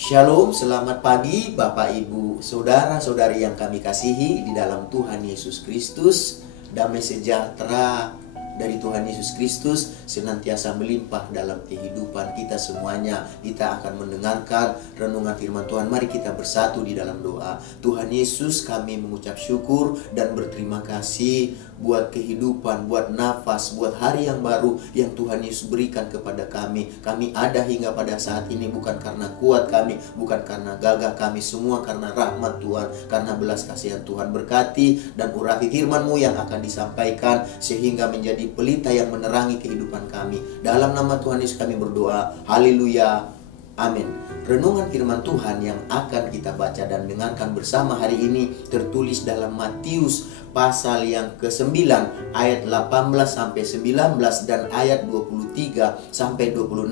Shalom, selamat pagi Bapak Ibu Saudara-saudari yang kami kasihi di dalam Tuhan Yesus Kristus. Damai sejahtera dari Tuhan Yesus Kristus senantiasa melimpah dalam kehidupan kita semuanya. Kita akan mendengarkan renungan firman Tuhan. Mari kita bersatu di dalam doa. Tuhan Yesus, kami mengucap syukur dan berterima kasih buat kehidupan, buat nafas, buat hari yang baru yang Tuhan Yesus berikan kepada kami. Kami ada hingga pada saat ini bukan karena kuat kami, bukan karena gagah kami, semua karena rahmat Tuhan, karena belas kasihan Tuhan. Berkati dan urapi firman-Mu yang akan disampaikan sehingga menjadi pelita yang menerangi kehidupan kami. Dalam nama Tuhan Yesus kami berdoa. Haleluya. Amin. Renungan firman Tuhan yang akan kita baca dan dengarkan bersama hari ini tertulis dalam Matius pasal yang ke-9 ayat 18 sampai 19 dan ayat 23 sampai 26.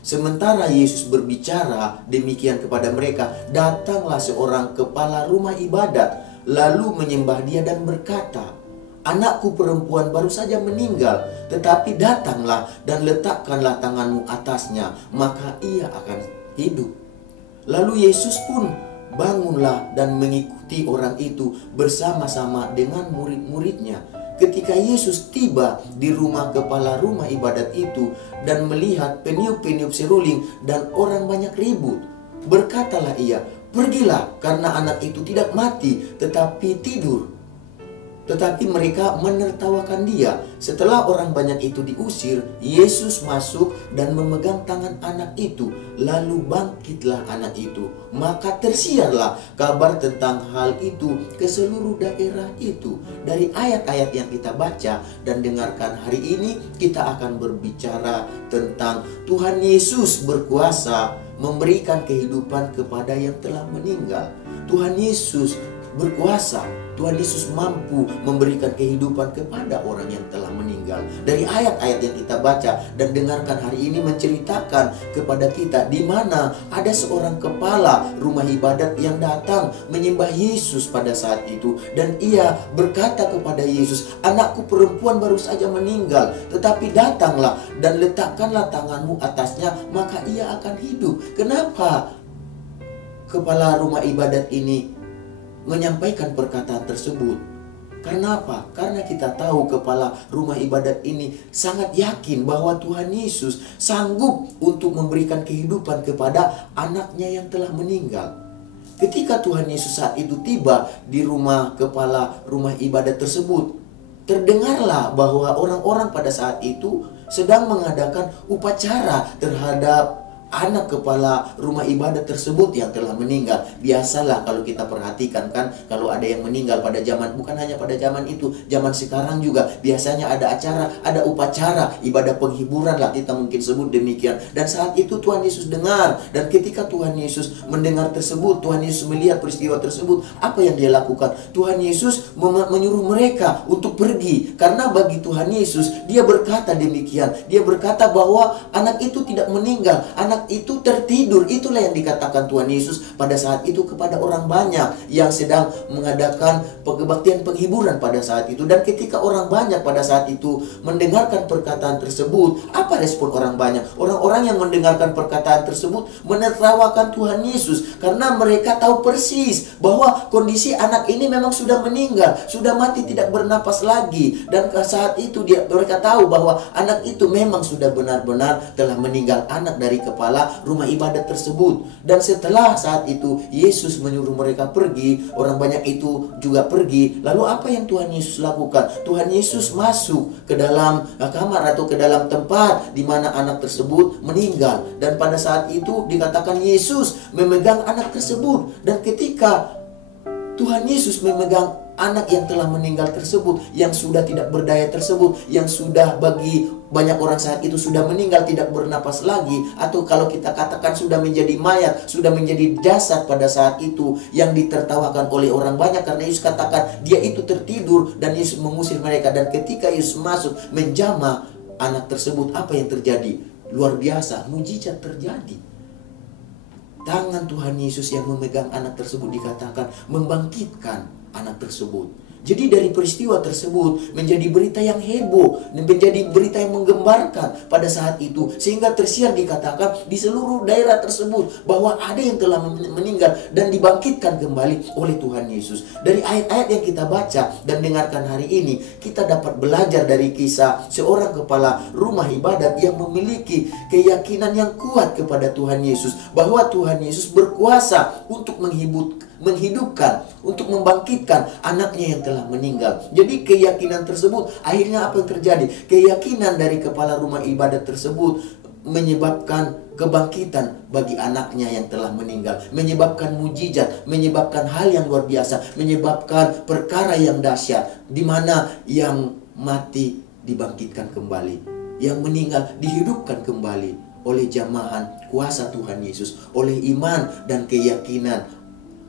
Sementara Yesus berbicara demikian kepada mereka, datanglah seorang kepala rumah ibadat lalu menyembah dia dan berkata, "Anakku perempuan baru saja meninggal, tetapi datanglah dan letakkanlah tanganmu atasnya, maka ia akan hidup." Lalu Yesus pun bangunlah dan mengikuti orang itu bersama-sama dengan murid-muridnya. Ketika Yesus tiba di rumah kepala rumah ibadat itu dan melihat peniup-peniup seruling dan orang banyak ribut, berkatalah ia, "Pergilah, karena anak itu tidak mati tetapi tidur." Tetapi mereka menertawakan dia. Setelah orang banyak itu diusir, Yesus masuk dan memegang tangan anak itu. Lalu bangkitlah anak itu. Maka tersiarlah kabar tentang hal itu ke seluruh daerah itu. Dari ayat-ayat yang kita baca dan dengarkan hari ini, kita akan berbicara tentang Tuhan Yesus berkuasa memberikan kehidupan kepada yang telah meninggal. Tuhan Yesus berkuasa. Tuhan Yesus mampu memberikan kehidupan kepada orang yang telah meninggal. Dari ayat-ayat yang kita baca dan dengarkan hari ini menceritakan kepada kita di mana ada seorang kepala rumah ibadat yang datang menyembah Yesus pada saat itu. Dan ia berkata kepada Yesus, "Anakku perempuan baru saja meninggal, tetapi datanglah dan letakkanlah tanganmu atasnya, maka ia akan hidup." Kenapa kepala rumah ibadat ini menyampaikan perkataan tersebut? Karena apa? Karena kita tahu kepala rumah ibadat ini sangat yakin bahwa Tuhan Yesus sanggup untuk memberikan kehidupan kepada anaknya yang telah meninggal. Ketika Tuhan Yesus saat itu tiba di rumah kepala rumah ibadat tersebut, terdengarlah bahwa orang-orang pada saat itu sedang mengadakan upacara terhadap anak kepala rumah ibadat tersebut yang telah meninggal. Biasalah kalau kita perhatikan kan, kalau ada yang meninggal pada zaman, bukan hanya pada zaman itu, zaman sekarang juga biasanya ada acara, ada upacara, ibadah penghiburan lah kita mungkin sebut demikian. Dan saat itu Tuhan Yesus dengar, dan ketika Tuhan Yesus mendengar tersebut, Tuhan Yesus melihat peristiwa tersebut, apa yang dia lakukan? Tuhan Yesus menyuruh mereka untuk pergi, karena bagi Tuhan Yesus dia berkata demikian. Dia berkata bahwa anak itu tidak meninggal, anak itu tertidur. Itulah yang dikatakan Tuhan Yesus pada saat itu kepada orang banyak yang sedang mengadakan kebaktian penghiburan pada saat itu. Dan ketika orang banyak pada saat itu mendengarkan perkataan tersebut, apa respon orang banyak? Orang-orang yang mendengarkan perkataan tersebut menertawakan Tuhan Yesus, karena mereka tahu persis bahwa kondisi anak ini memang sudah meninggal, sudah mati, tidak bernapas lagi. Dan saat itu mereka tahu bahwa anak itu memang sudah benar-benar telah meninggal, anak dari kepala rumah ibadat tersebut. Dan setelah saat itu Yesus menyuruh mereka pergi, orang banyak itu juga pergi. Lalu apa yang Tuhan Yesus lakukan? Tuhan Yesus masuk ke dalam kamar atau ke dalam tempat di mana anak tersebut meninggal. Dan pada saat itu dikatakan Yesus memegang anak tersebut. Dan ketika Tuhan Yesus memegang anak yang telah meninggal tersebut, yang sudah tidak berdaya tersebut, yang sudah bagi banyak orang saat itu sudah meninggal, tidak bernapas lagi, atau kalau kita katakan sudah menjadi mayat, sudah menjadi jasad pada saat itu, yang ditertawakan oleh orang banyak karena Yesus katakan dia itu tertidur, dan Yesus mengusir mereka. Dan ketika Yesus masuk menjamah anak tersebut, apa yang terjadi? Luar biasa, mujizat terjadi. Tangan Tuhan Yesus yang memegang anak tersebut dikatakan membangkitkan anak tersebut. Jadi dari peristiwa tersebut menjadi berita yang heboh, menjadi berita yang menggembarkan pada saat itu, sehingga tersiar dikatakan di seluruh daerah tersebut bahwa ada yang telah meninggal dan dibangkitkan kembali oleh Tuhan Yesus. Dari ayat-ayat yang kita baca dan dengarkan hari ini, kita dapat belajar dari kisah seorang kepala rumah ibadat yang memiliki keyakinan yang kuat kepada Tuhan Yesus, bahwa Tuhan Yesus berkuasa untuk menghidupkan, untuk membangkitkan anaknya yang telah meninggal. Jadi keyakinan tersebut akhirnya apa yang terjadi? Keyakinan dari kepala rumah ibadat tersebut menyebabkan kebangkitan bagi anaknya yang telah meninggal, menyebabkan mujizat, menyebabkan hal yang luar biasa, menyebabkan perkara yang dahsyat, di mana yang mati dibangkitkan kembali, yang meninggal dihidupkan kembali oleh jamahan kuasa Tuhan Yesus, oleh iman dan keyakinan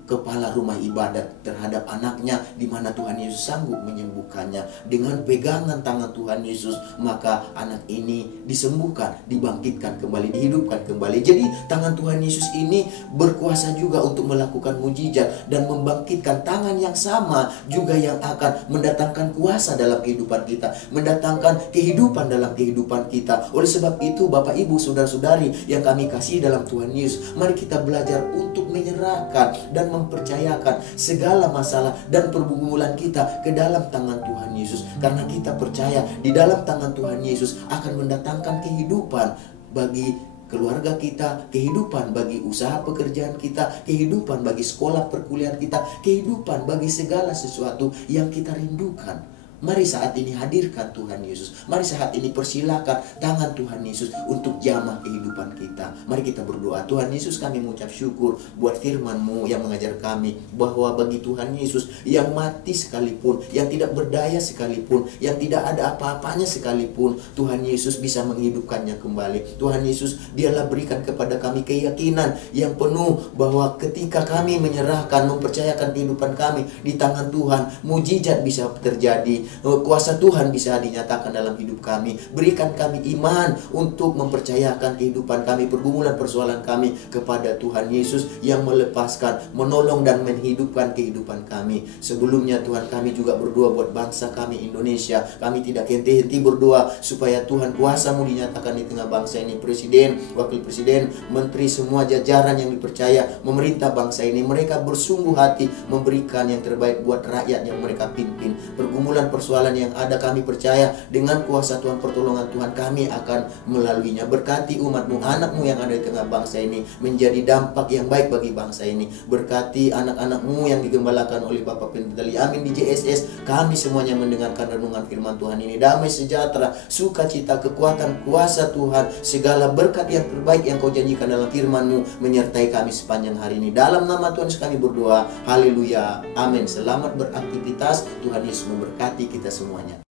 kepala rumah ibadat terhadap anaknya, di mana Tuhan Yesus sanggup menyembuhkannya. Dengan pegangan tangan Tuhan Yesus, maka anak ini disembuhkan, dibangkitkan kembali, dihidupkan kembali. Jadi tangan Tuhan Yesus ini berkuasa juga untuk melakukan mujizat dan membangkitkan. Tangan yang sama juga yang akan mendatangkan kuasa dalam kehidupan kita, mendatangkan kehidupan dalam kehidupan kita. Oleh sebab itu, Bapak Ibu saudara-saudari yang kami kasih dalam Tuhan Yesus, mari kita belajar untuk menyerahkan dan mempercayakan segala masalah dan pergumulan kita ke dalam tangan Tuhan Yesus, karena kita percaya di dalam tangan Tuhan Yesus akan mendatangkan kehidupan bagi keluarga kita, kehidupan bagi usaha pekerjaan kita, kehidupan bagi sekolah perkuliahan kita, kehidupan bagi segala sesuatu yang kita rindukan. Mari saat ini hadirkan Tuhan Yesus. Mari saat ini persilakan tangan Tuhan Yesus untuk jamah kehidupan kita. Mari kita berdoa. Tuhan Yesus, kami mengucap syukur buat firman-Mu yang mengajar kami bahwa bagi Tuhan Yesus yang mati sekalipun, yang tidak berdaya sekalipun, yang tidak ada apa-apanya sekalipun, Tuhan Yesus bisa menghidupkannya kembali. Tuhan Yesus, Dialah berikan kepada kami keyakinan yang penuh bahwa ketika kami menyerahkan, mempercayakan kehidupan kami di tangan Tuhan, mujizat bisa terjadi. Kuasa Tuhan bisa dinyatakan dalam hidup kami. Berikan kami iman untuk mempercayakan kehidupan kami, pergumulan persoalan kami kepada Tuhan Yesus yang melepaskan, menolong dan menghidupkan kehidupan kami. Sebelumnya Tuhan, kami juga berdoa buat bangsa kami Indonesia. Kami tidak henti-henti berdoa supaya Tuhan kuasa-Mu dinyatakan di tengah bangsa ini. Presiden, wakil presiden, menteri, semua jajaran yang dipercaya memerintah bangsa ini, mereka bersungguh hati memberikan yang terbaik buat rakyat yang mereka pimpin. Pergumulan persoalan yang ada, kami percaya dengan kuasa Tuhan, pertolongan Tuhan, kami akan melaluinya. Berkati umat-Mu, anak-Mu yang ada di tengah bangsa ini menjadi dampak yang baik bagi bangsa ini. Berkati anak-anak-Mu yang digembalakan oleh Bapak Pendeta Amin di JSS. Kami semuanya mendengarkan renungan firman Tuhan ini. Damai sejahtera, sukacita, kekuatan, kuasa Tuhan, segala berkat yang terbaik yang Kau janjikan dalam firman-Mu menyertai kami sepanjang hari ini. Dalam nama Tuhan Yesus kami berdoa. Haleluya. Amin. Selamat beraktivitas. Tuhan Yesus memberkati kita semuanya.